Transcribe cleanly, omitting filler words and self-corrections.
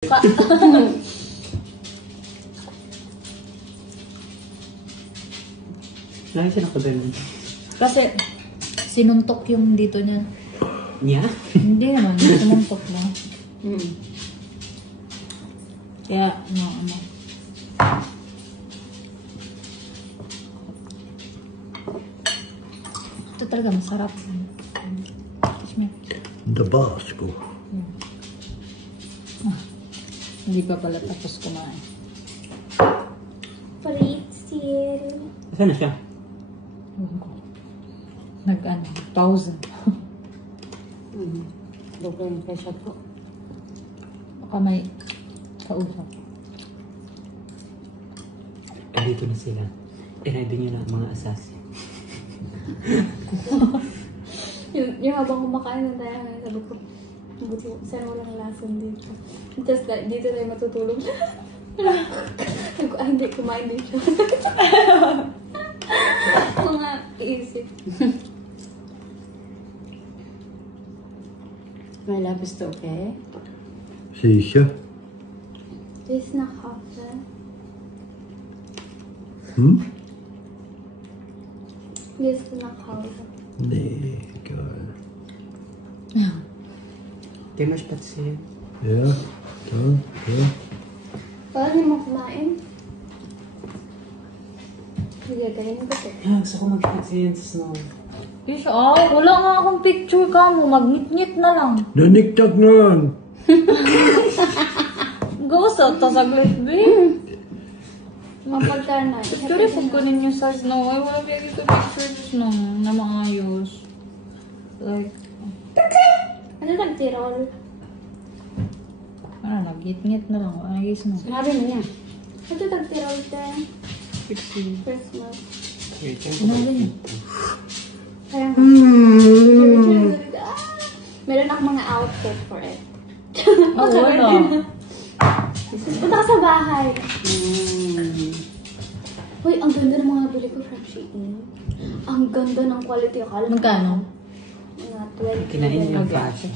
Lagi siya nakaganon. Kasi sinuntok yung dito niya. Niya? Hindi naman, sinuntok lang. Kaya, Ano. Ito talaga masarap. Tabasco. Hindi pa pala tapos kumain. Pretzel. Saan na siya? Nag-ano, 1,000. doble yung presyo po. Baka may kausap. Dito na sila. I-ready nyo na ang mga assassin. yung habang kumakain na tayo ngayon, sabi ko, buti sana walang lason dito. Tapos dito tayo matutulog. Sabi ko, hindi, kumain din siya. Mga iisip. May lapis to, okay? Shisha. This na kafe. This na kafe. Nej, girl. Di mas patsi. Ja, ja. Parang hindi mo kumain. Hindi, ganyan ko ito. Gusto ko mag-patsi yan sa snow. Yes, wala nga akong picture ka mo. Mag-ngit-ngit na lang. Naniktak na. Gawasa, tasaglit, babe. Mapagka na. Picture ko ninyo sa snow. Ay, wala ba dito picture sa snow na maayos. Like, Ano nag-tirol? nag-ngit-ngit na lang. Ay, snow. Sinabi mo niya. Ito nag-tirol tayo. Pixie. Christmas. Wait, yan Ano ba yun? Parang, meron akong mga outfit for it. Wala. Punta ka sa bahay. Uy, ang ganda ng mga nabili ko from Shein. Ang ganda ng quality. Akala mo. Magkano? Mga 20. Kinain yung Okay. fashion.